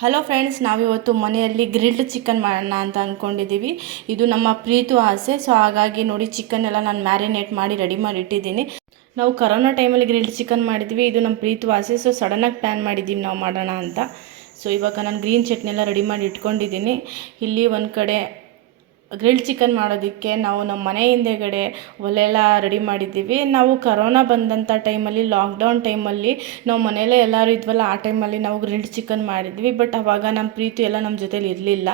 Hello friends, ನಾವಿವತ್ತು ಮನೆಯಲ್ಲಿ grilled chicken ಮಾಡೋಣ ಅಂತ ಅಂದ್ಕೊಂಡಿದ್ದೀವಿ. ಇದು ನಮ್ಮ ಪ್ರೀತು ಆಸೆ. ಸೊ ಹಾಗಾಗಿ ನೋಡಿ, ಚಿಕನ್ ಎಲ್ಲ ನಾನು ಮ್ಯಾರಿನೇಟ್ ಮಾಡಿ ರೆಡಿ ಮಾಡಿ ಇಟ್ಟಿದ್ದೀನಿ. ನಾವು ಕರೋನಾ ಟೈಮಲ್ಲಿ ಗ್ರಿಲ್ಡ್ ಚಿಕನ್ ಮಾಡಿದ್ವಿ. ಇದು ನಮ್ಮ ಪ್ರೀತು ಆಸೆ. ಸೊ ಸಡನ್ನಾಗಿ ಪ್ಲ್ಯಾನ್ ಮಾಡಿದ್ದೀವಿ ನಾವು ಮಾಡೋಣ ಅಂತ. ಸೊ ಇವಾಗ ನಾನು ಗ್ರೀನ್ ಚಟ್ನಿ ಎಲ್ಲ ರೆಡಿ ಮಾಡಿ ಇಟ್ಕೊಂಡಿದ್ದೀನಿ. ಇಲ್ಲಿ ಒಂದು ಕಡೆ ಗ್ರಿಲ್ಡ್ ಚಿಕನ್ ಮಾಡೋದಕ್ಕೆ ನಾವು ನಮ್ಮ ಮನೆ ಹಿಂದೆಗಡೆ ಒಲೆಲ್ಲ ರೆಡಿ ಮಾಡಿದ್ದೀವಿ. ನಾವು ಕರೋನಾ ಬಂದಂಥ ಟೈಮಲ್ಲಿ, ಲಾಕ್ಡೌನ್ ಟೈಮಲ್ಲಿ ನಾವು ಮನೆಯಲ್ಲೇ ಎಲ್ಲರೂ ಇದ್ವಲ್ಲ, ಆ ಟೈಮಲ್ಲಿ ನಾವು ಗ್ರಿಲ್ಡ್ ಚಿಕನ್ ಮಾಡಿದ್ವಿ. ಬಟ್ ಆವಾಗ ನಮ್ಮ ಪ್ರೀತಿ ಎಲ್ಲ ನಮ್ಮ ಜೊತೇಲಿ ಇರಲಿಲ್ಲ.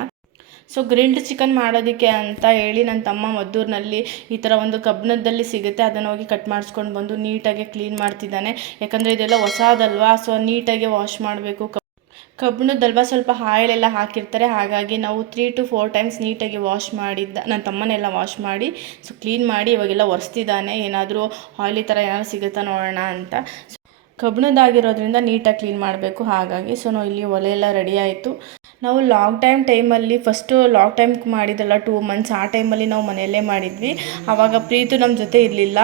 ಸೊ ಗ್ರಿಲ್ಡ್ ಚಿಕನ್ ಮಾಡೋದಕ್ಕೆ ಅಂತ ಹೇಳಿ ನನ್ನ ತಮ್ಮ ಮದ್ದೂರಿನಲ್ಲಿ ಈ ಥರ ಒಂದು ಕಬ್ಬಿಣದಲ್ಲಿ ಸಿಗುತ್ತೆ, ಅದನ್ನು ಹೋಗಿ ಕಟ್ ಮಾಡಿಸ್ಕೊಂಡು ಬಂದು ನೀಟಾಗಿ ಕ್ಲೀನ್ ಮಾಡ್ತಿದ್ದಾನೆ. ಯಾಕಂದರೆ ಇದೆಲ್ಲ ಹೊಸದಲ್ವಾ, ಸೊ ನೀಟಾಗಿ ವಾಶ್ ಮಾಡಬೇಕು. ಕಬ್ಬಿಣದಲ್ವ ಸ್ವಲ್ಪ ಆಯಿಲೆಲ್ಲ ಹಾಕಿರ್ತಾರೆ, ಹಾಗಾಗಿ ನಾವು 3 to 4 ಟೈಮ್ಸ್ ನೀಟಾಗಿ ವಾಶ್ ಮಾಡಿದ್ದ ನನ್ನ ತಮ್ಮನೆಲ್ಲ ವಾಶ್ ಮಾಡಿ ಸೊ ಕ್ಲೀನ್ ಮಾಡಿ ಇವಾಗೆಲ್ಲ ಒರೆಸ್ತಿದ್ದಾನೆ. ಏನಾದರೂ ಆಯಿಲಿ ಥರ ಏನಾದರೂ ಸಿಗುತ್ತಾ ನೋಡೋಣ ಅಂತ. ಕಬ್ಬಿಣದಾಗಿರೋದ್ರಿಂದ ನೀಟಾಗಿ ಕ್ಲೀನ್ ಮಾಡಬೇಕು. ಹಾಗಾಗಿ ಸೊ ನಾವು ಇಲ್ಲಿ ಒಲೆ ಎಲ್ಲ ರೆಡಿ ಆಯಿತು. ನಾವು ಟೈಮಲ್ಲಿ ಫಸ್ಟು ಲಾಕ್ ಟೈಮ್ ಮಾಡಿದ್ರಲ್ಲ 2 months, ಆ ಟೈಮಲ್ಲಿ ನಾವು ಮನೆಯಲ್ಲೇ ಮಾಡಿದ್ವಿ. ಆವಾಗ ಪ್ರೀತು ನಮ್ಮ ಜೊತೆ ಇರಲಿಲ್ಲ.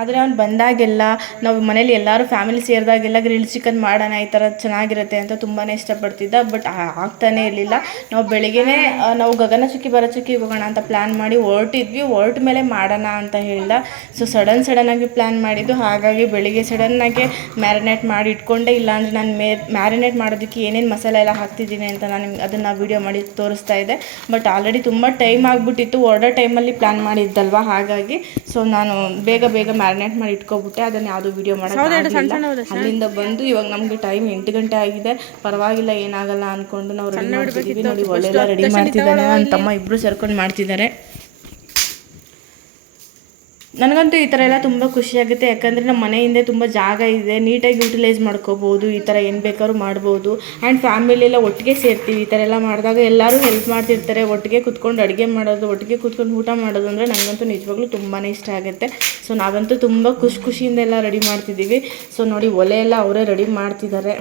ಆದರೆ ಅವ್ನು ಬಂದಾಗೆಲ್ಲ, ನಾವು ಮನೇಲಿ ಎಲ್ಲರೂ ಫ್ಯಾಮಿಲಿ ಸೇರಿದಾಗೆಲ್ಲ ಗ್ರಿಲ್ಡ್ ಚಿಕನ್ ಮಾಡೋಣ, ಈ ಥರ ಚೆನ್ನಾಗಿರುತ್ತೆ ಅಂತ ತುಂಬಾ ಇಷ್ಟಪಡ್ತಿದ್ದ. ಬಟ್ ಆಗ್ತಾನೇ ಇರಲಿಲ್ಲ. ನಾವು ಬೆಳಿಗ್ಗೆನೇ ನಾವು ಗಗನಚುಕ್ಕಿ ಭರಚುಕ್ಕಿ ಹೋಗೋಣ ಅಂತ ಪ್ಲ್ಯಾನ್ ಮಾಡಿ ಹೊರಟಿದ್ವಿ. ಹೊರಟ ಮೇಲೆ ಮಾಡೋಣ ಅಂತ ಹೇಳ್ದ. ಸೊ ಸಡನ್ನಾಗಿ ಪ್ಲ್ಯಾನ್ ಮಾಡಿದ್ದು. ಹಾಗಾಗಿ ಬೆಳಿಗ್ಗೆ ಸಡನ್ನಾಗಿ ಮ್ಯಾರಿನೇಟ್ ಮಾಡಿ ಇಟ್ಕೊಂಡೆ. ಇಲ್ಲಾಂದರೆ ನಾನು ಮ್ಯಾರಿನೇಟ್ ಮಾಡೋದಕ್ಕೆ ಏನೇನು ಮಸಾಲೆ ಎಲ್ಲ ಹಾಕ್ತಿದ್ದೀನಿ ಅಂತ ನಾನು ಅದನ್ನು ವೀಡಿಯೋ ಮಾಡಿ ತೋರಿಸ್ತಾ ಇದ್ದೆ. ಬಟ್ ಆಲ್ರೆಡಿ ತುಂಬ ಟೈಮ್ ಆಗಿಬಿಟ್ಟಿತ್ತು, ಹೊರಡೋ ಟೈಮಲ್ಲಿ ಪ್ಲ್ಯಾನ್ ಮಾಡಿದ್ದಲ್ವ. ಹಾಗಾಗಿ ಸೊ ನಾನು ಬೇಗ ಮ್ಯಾರಿನೇಟ್ ಮಾಡಿ ಇಟ್ಕೊಬಿಟ್ಟೆ. ಅದನ್ನು ಯಾವುದೂ ವೀಡಿಯೋ ಮಾಡೋಕ್ಕಾಗಲಿಲ್ಲ. ಅಲ್ಲಿಂದ ಬಂದು ಇವಾಗ ನಮಗೆ ಟೈಮ್ 8 ಗಂಟೆ ಆಗಿದೆ. ಪರವಾಗಿಲ್ಲ, ಏನಾಗಲ್ಲ ಅಂದ್ಕೊಂಡು ನಾವು ರೆಡಿ ಮಾಡ್ತಿದ್ದೀವಿ. ನೋಡಿ, ಒಳ್ಳೆಲ್ಲ ರೆಡಿ ಮಾಡ್ತಿದ್ದಾನೆ, ನನ್ನ ತಮ್ಮ ಇಬ್ಬರು ಸೇರ್ಕೊಂಡು ಮಾಡ್ತಿದ್ದಾರೆ. ನನಗಂತೂ ಈ ಥರ ಎಲ್ಲ ತುಂಬ ಖುಷಿಯಾಗುತ್ತೆ. ಯಾಕಂದರೆ ನಮ್ಮ ಮನೆ ಹಿಂದೆ ತುಂಬ ಜಾಗ ಇದೆ, ನೀಟಾಗಿ ಯೂಟಿಲೈಸ್ ಮಾಡ್ಕೋಬೋದು. ಈ ಥರ ಏನು ಬೇಕಾದ್ರೂ ಮಾಡ್ಬೋದು. ಆ್ಯಂಡ್ ಫ್ಯಾಮಿಲಿಯೆಲ್ಲ ಒಟ್ಟಿಗೆ ಸೇರ್ತೀವಿ. ಈ ಥರ ಎಲ್ಲ ಮಾಡಿದಾಗ ಎಲ್ಲರೂ ಹೆಲ್ಪ್ ಮಾಡ್ತಿರ್ತಾರೆ. ಒಟ್ಟಿಗೆ ಕೂತ್ಕೊಂಡು ಅಡುಗೆ ಮಾಡೋದು, ಒಟ್ಟಿಗೆ ಕೂತ್ಕೊಂಡು ಊಟ ಮಾಡೋದು ಅಂದರೆ ನನಗಂತೂ ನಿಜವಾಗ್ಲೂ ತುಂಬಾ ಇಷ್ಟ ಆಗುತ್ತೆ. ಸೊ ನಾವಂತೂ ತುಂಬ ಖುಷಿಯಿಂದ ಎಲ್ಲ ರೆಡಿ ಮಾಡ್ತಿದ್ದೀವಿ. ಸೊ ನೋಡಿ, ಒಲೆ ಎಲ್ಲ ಅವರೇ ರೆಡಿ ಮಾಡ್ತಿದ್ದಾರೆ.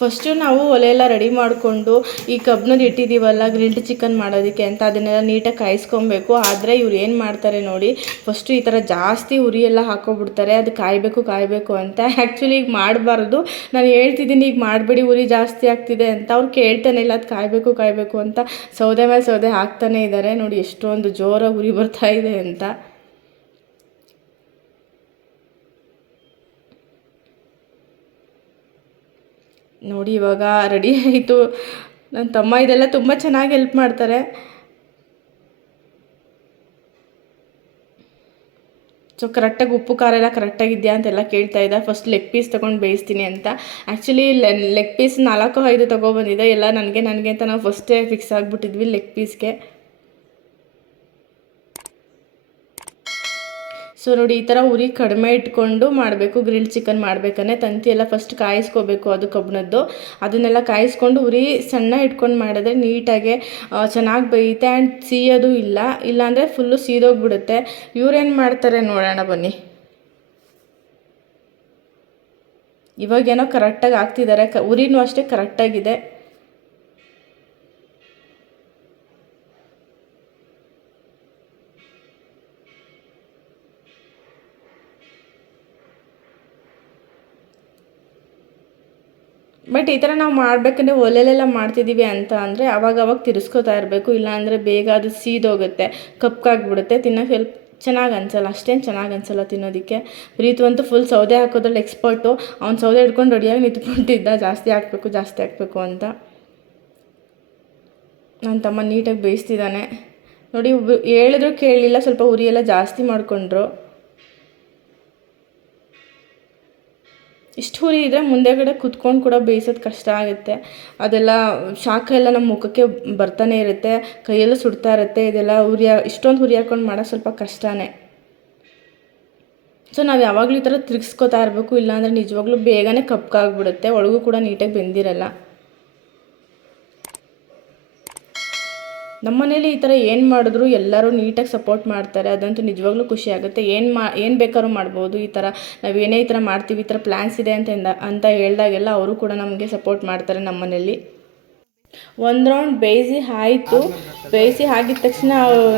ಫಸ್ಟು ನಾವು ಒಲೆ ಎಲ್ಲ ರೆಡಿ ಮಾಡಿಕೊಂಡು ಈ ಕಬ್ಬಿಣದ ಇಟ್ಟಿದ್ದೀವಲ್ಲ ಗ್ರಿಲ್ಡ್ ಚಿಕನ್ ಮಾಡೋದಕ್ಕೆ ಅಂತ, ಅದನ್ನೆಲ್ಲ ನೀಟಾಗಿ ಕಾಯಿಸ್ಕೊಬೇಕು. ಆದರೆ ಇವ್ರು ಏನು ಮಾಡ್ತಾರೆ ನೋಡಿ, ಫಸ್ಟು ಈ ಥರ ಜಾಸ್ತಿ ಉರಿ ಎಲ್ಲ ಹಾಕ್ಕೊಬಿಡ್ತಾರೆ. ಅದು ಕಾಯಬೇಕು ಅಂತ. ಆ್ಯಕ್ಚುಲಿ ಈಗ ಮಾಡಬಾರ್ದು, ನಾನು ಹೇಳ್ತಿದ್ದೀನಿ ಈಗ ಮಾಡಬೇಡಿ, ಉರಿ ಜಾಸ್ತಿ ಆಗ್ತಿದೆ ಅಂತ. ಅವ್ರು ಕೇಳ್ತಾನೆ ಇಲ್ಲ, ಅದು ಕಾಯಬೇಕು ಅಂತ ಸೌದೆ ಮೇಲೆ ಸೌದೆ ಹಾಕ್ತಾನೆ ಇದ್ದಾರೆ. ನೋಡಿ ಎಷ್ಟೊಂದು ಜೋರಾಗಿ ಉರಿ ಬರ್ತಾ ಇದೆ ಅಂತ. ನೋಡಿ ಇವಾಗ ರೆಡಿ ಆಯಿತು. ನನ್ನ ತಮ್ಮ ಇದೆಲ್ಲ ತುಂಬ ಚೆನ್ನಾಗಿ ಹೆಲ್ಪ್ ಮಾಡ್ತಾರೆ. ಸೊ ಕರೆಕ್ಟಾಗಿ ಉಪ್ಪು ಖಾರ ಎಲ್ಲ ಕರೆಕ್ಟಾಗಿದೆಯಾ ಅಂತೆಲ್ಲ ಕೇಳ್ತಾ ಇದ್ದ. ಫಸ್ಟ್ ಲೆಗ್ ಪೀಸ್ ತೊಗೊಂಡು ಬೇಯಿಸ್ತೀನಿ ಅಂತ. ಆ್ಯಕ್ಚುಲಿ ಲೆಗ್ ಪೀಸ್ 4-5 ತೊಗೊಬಂದಿದ್ದೆ. ಎಲ್ಲ ನನಗೆ ಅಂತ ನಾವು ಫಸ್ಟೇ ಫಿಕ್ಸ್ ಆಗಿಬಿಟ್ಟಿದ್ವಿ ಲೆಗ್ ಪೀಸ್ಗೆ. ಸೊ ನೋಡಿ, ಈ ಥರ ಉರಿ ಕಡಿಮೆ ಇಟ್ಕೊಂಡು ಮಾಡಬೇಕು. ಗ್ರಿಲ್ಡ್ ಚಿಕನ್ ಮಾಡಬೇಕಂದ್ರೆ ತಂತಿ ಎಲ್ಲ ಫಸ್ಟ್ ಕಾಯಿಸ್ಕೋಬೇಕು, ಅದು ಕಬ್ಬಿಣದ್ದು. ಅದನ್ನೆಲ್ಲ ಕಾಯಿಸ್ಕೊಂಡು ಉರಿ ಸಣ್ಣ ಇಟ್ಕೊಂಡು ಮಾಡಿದ್ರೆ ನೀಟಾಗೆ ಚೆನ್ನಾಗಿ ಬೇಯುತ್ತೆ. ಆ್ಯಂಡ್ ಸೀಯೋದು ಇಲ್ಲಾಂದರೆ ಫುಲ್ಲು ಸೀದೋಗ್ಬಿಡುತ್ತೆ. ಇವ್ರೇನು ಮಾಡ್ತಾರೆ ನೋಡೋಣ ಬನ್ನಿ. ಇವಾಗೇನೋ ಕರೆಕ್ಟಾಗಿ ಆಗ್ತಿದ್ದಾರೆ, ಉರಿನೂ ಅಷ್ಟೇ ಕರೆಕ್ಟಾಗಿದೆ. ಬಟ್ ಈ ಥರ ನಾವು ಮಾಡಬೇಕಂದ್ರೆ ಒಲೆಲೆಲ್ಲ ಮಾಡ್ತಿದ್ದೀವಿ ಅಂತ ಅಂದರೆ ಅವಾಗ ತಿರ್ಸ್ಕೊತಾ ಇರಬೇಕು. ಇಲ್ಲಾಂದರೆ ಬೇಗ ಅದು ಸೀದೋಗುತ್ತೆ, ಕಪ್ಪಾಗಿಬಿಡುತ್ತೆ. ತಿನ್ನೋಕೆ ಹೆಲ್ಪ್ ಚೆನ್ನಾಗಿ ಅನಿಸಲ್ಲ, ಅಷ್ಟೇನು ಚೆನ್ನಾಗಿ ಅನಿಸಲ್ಲ ತಿನ್ನೋದಕ್ಕೆ. ಪ್ರೀತು ಅಂತೂ ಫುಲ್ ಸೌದೆ ಹಾಕೋದ್ರಲ್ಲಿ ಎಕ್ಸ್ಪರ್ಟು. ಅವ್ನು ಸೌದೆ ಹಿಡ್ಕೊಂಡು ರೆಡಿಯಾಗಿ ನಿಂತ್ಕೊಂಡಿದ್ದ, ಜಾಸ್ತಿ ಹಾಕಬೇಕು ಅಂತ. ನನ್ನ ತಮ್ಮ ನೀಟಾಗಿ ಬೇಯಿಸ್ತಿದ್ದಾನೆ. ನೋಡಿ, ಹೇಳಿದ್ರು ಕೇಳಲಿಲ್ಲ, ಸ್ವಲ್ಪ ಉರಿಯೆಲ್ಲ ಜಾಸ್ತಿ ಮಾಡಿಕೊಂಡ್ರು. ಇಷ್ಟು ಉರಿ ಇದ್ದರೆ ಮುಂದೆಗಡೆ ಕುತ್ಕೊಂಡು ಕೂಡ ಬೇಯಿಸೋದು ಕಷ್ಟ ಆಗುತ್ತೆ. ಅದೆಲ್ಲ ಶಾಖ ಎಲ್ಲ ನಮ್ಮ ಮುಖಕ್ಕೆ ಬರ್ತಾನೆ ಇರುತ್ತೆ, ಕೈಯೆಲ್ಲ ಸುಡ್ತಾ ಇರುತ್ತೆ. ಇದೆಲ್ಲ ಇಷ್ಟೊಂದು ಉರಿ ಹಾಕ್ಕೊಂಡು ಮಾಡೋದು ಸ್ವಲ್ಪ ಕಷ್ಟನೇ. ಸೊ ನಾವು ಯಾವಾಗಲೂ ಈ ಥರ ತಿರ್ಗಿಸ್ಕೊತಾ ಇರಬೇಕು, ಇಲ್ಲಾಂದರೆ ನಿಜವಾಗ್ಲೂ ಬೇಗನೆ ಕಪ್ಪಾಗ್ಬಿಡುತ್ತೆ, ಒಳಗೂ ಕೂಡ ನೀಟಾಗಿ ಬೆಂದಿರಲ್ಲ. ನಮ್ಮ ಮನೇಲಿ ಈ ಥರ ಏನು ಮಾಡಿದ್ರು ಎಲ್ಲರೂ ನೀಟಾಗಿ ಸಪೋರ್ಟ್ ಮಾಡ್ತಾರೆ. ಅದಂತೂ ನಿಜವಾಗ್ಲೂ ಖುಷಿ ಆಗುತ್ತೆ. ಏನು ಬೇಕಾದ್ರೂ ಮಾಡ್ಬೋದು. ಈ ಥರ ನಾವೇನೇ ಈ ಥರ ಮಾಡ್ತೀವಿ, ಈ ಥರ ಪ್ಲ್ಯಾನ್ಸ್ ಇದೆ ಅಂತ ಹೇಳಿದಾಗೆಲ್ಲ ಅವರು ಕೂಡ ನಮಗೆ ಸಪೋರ್ಟ್ ಮಾಡ್ತಾರೆ ನಮ್ಮ ಮನೇಲಿ. ಒಂದು ರೌಂಡ್ ಬೇಯಿಸಿ ಆಗಿದ ತಕ್ಷಣ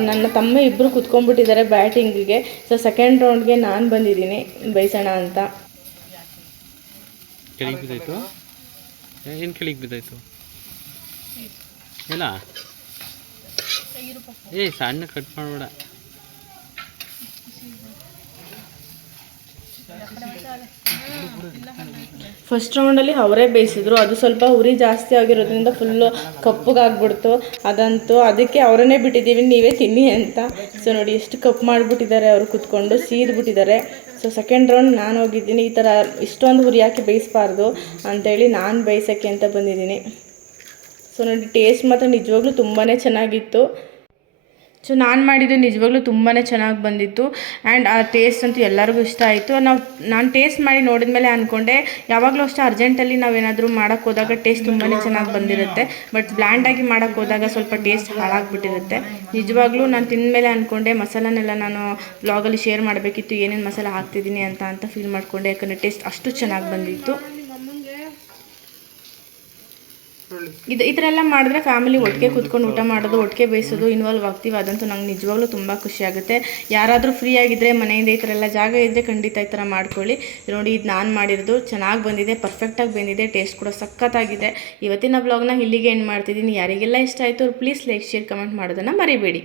ನನ್ನ ತಮ್ಮ ಇಬ್ಬರು ಕುತ್ಕೊಂಡ್ಬಿಟ್ಟಿದ್ದಾರೆ ಬ್ಯಾಟಿಂಗಿಗೆ. ಸೊ ಸೆಕೆಂಡ್ ರೌಂಡ್ಗೆ ನಾನು ಬಂದಿದ್ದೀನಿ ಬೇಯಿಸೋಣ ಅಂತ. ಏನು ಕೆಳಗೆ ಬಿದ್ದಾಯ್ತು ಎಲ್ಲ ಏ ಸಣ್ಣ ಕಟ್ ಮಾಡಬೇಡ. ಫಸ್ಟ್ ರೌಂಡಲ್ಲಿ ಅವರೇ ಬೇಯಿಸಿದ್ರು, ಅದು ಸ್ವಲ್ಪ ಉರಿ ಜಾಸ್ತಿ ಆಗಿರೋದ್ರಿಂದ ಫುಲ್ಲು ಕಪ್ಪಗಾಗ್ಬಿಡ್ತು ಅದಂತೂ. ಅದಕ್ಕೆ ಅವರನ್ನೇ ಬಿಟ್ಟಿದ್ದೀವಿ ನೀವೇ ತಿನ್ನಿ ಅಂತ. ಸೊ ನೋಡಿ ಎಷ್ಟು ಕಪ್ಪು ಮಾಡಿಬಿಟ್ಟಿದ್ದಾರೆ ಅವರು ಕುತ್ಕೊಂಡು ಸೀದ್ಬಿಟ್ಟಿದ್ದಾರೆ. ಸೊ ಸೆಕೆಂಡ್ ರೌಂಡ್ ನಾನು ಹೋಗಿದ್ದೀನಿ. ಈ ಥರ ಇಷ್ಟೊಂದು ಉರಿ ಹಾಕಿ ಬೇಯಿಸಬಾರ್ದು ಅಂಥೇಳಿ ನಾನು ಬೇಯಿಸೋಕ್ಕೆ ಅಂತ ಬಂದಿದ್ದೀನಿ. ಸೊ ನೋಡಿ ಟೇಸ್ಟ್ ಮಾತ್ರ ನಿಜವಾಗ್ಲೂ ತುಂಬಾ ಚೆನ್ನಾಗಿತ್ತು. ಸೊ ನಾನು ಮಾಡಿದ್ದು ನಿಜವಾಗ್ಲೂ ತುಂಬಾ ಚೆನ್ನಾಗಿ ಬಂದಿತ್ತು. ಆ್ಯಂಡ್ ಆ ಟೇಸ್ಟ್ ಅಂತೂ ಎಲ್ಲರಿಗೂ ಇಷ್ಟ ಆಯಿತು. ನಾನು ಟೇಸ್ಟ್ ಮಾಡಿ ನೋಡಿದ ಮೇಲೆ ಅಂದ್ಕೊಂಡೆ ಯಾವಾಗಲೂ ಅಷ್ಟೇ ಅರ್ಜೆಂಟಲ್ಲಿ ನಾವೇನಾದರೂ ಮಾಡೋಕ್ಕೆ ಹೋದಾಗ ಟೇಸ್ಟ್ ತುಂಬಾ ಚೆನ್ನಾಗಿ ಬಂದಿರುತ್ತೆ. ಬಟ್ ಬ್ಲ್ಯಾಂಡಾಗಿ ಮಾಡೋಕ್ಕೆ ಹೋದಾಗ ಸ್ವಲ್ಪ ಟೇಸ್ಟ್ ಹಾಳಾಗಿಬಿಟ್ಟಿರುತ್ತೆ. ನಿಜವಾಗ್ಲೂ ನಾನು ತಿಂದ ಮೇಲೆ ಅಂದ್ಕೊಂಡೆ ಮಸಾಲನೆಲ್ಲ ನಾನು ವ್ಲಾಗಲ್ಲಿ ಶೇರ್ ಮಾಡಬೇಕಿತ್ತು, ಏನೇನು ಮಸಾಲ ಹಾಕ್ತಿದ್ದೀನಿ ಅಂತ ಫೀಲ್ ಮಾಡಿಕೊಂಡೆ. ಯಾಕಂದರೆ ಟೇಸ್ಟ್ ಅಷ್ಟು ಚೆನ್ನಾಗಿ ಬಂದಿತ್ತು. ಈ ಥರ ಎಲ್ಲ ಮಾಡಿದ್ರೆ ಫ್ಯಾಮಿಲಿ ಒಟ್ಟಿಗೆ ಕೂತ್ಕೊಂಡು ಊಟ ಮಾಡೋದು, ಒಟ್ಟಿಗೆ ಬೇಯಿಸೋದು, ಇನ್ವಾಲ್ವ್ ಆಗ್ತೀವಿ. ಅದಂತೂ ನಂಗೆ ನಿಜವಾಗ್ಲೂ ತುಂಬ ಖುಷಿ ಆಗುತ್ತೆ. ಯಾರಾದರೂ ಫ್ರೀ ಆಗಿದ್ದರೆ ಮನೆಯಿಂದ ಈ ಥರ ಎಲ್ಲ ಜಾಗ ಇದ್ದರೆ ಖಂಡಿತ ಈ ಥರ ಮಾಡ್ಕೊಳ್ಳಿ. ನೋಡಿ ಇದು ನಾನು ಮಾಡಿರೋದು ಚೆನ್ನಾಗಿ ಬಂದಿದೆ, ಪರ್ಫೆಕ್ಟಾಗಿ ಬಂದಿದೆ, ಟೇಸ್ಟ್ ಕೂಡ ಸಖತ್ತಾಗಿದೆ. ಇವತ್ತಿನ ಬ್ಲಾಗ್ನ ಇಲ್ಲಿಗೆ ಎಂಡ್ ಮಾಡ್ತಿದ್ದೀನಿ. ಯಾರಿಗೆಲ್ಲ ಇಷ್ಟ ಆಯಿತು ಪ್ಲೀಸ್ ಲೈಕ್, ಶೇರ್, ಕಮೆಂಟ್ ಮಾಡೋದನ್ನು ಮರಿಬೇಡಿ.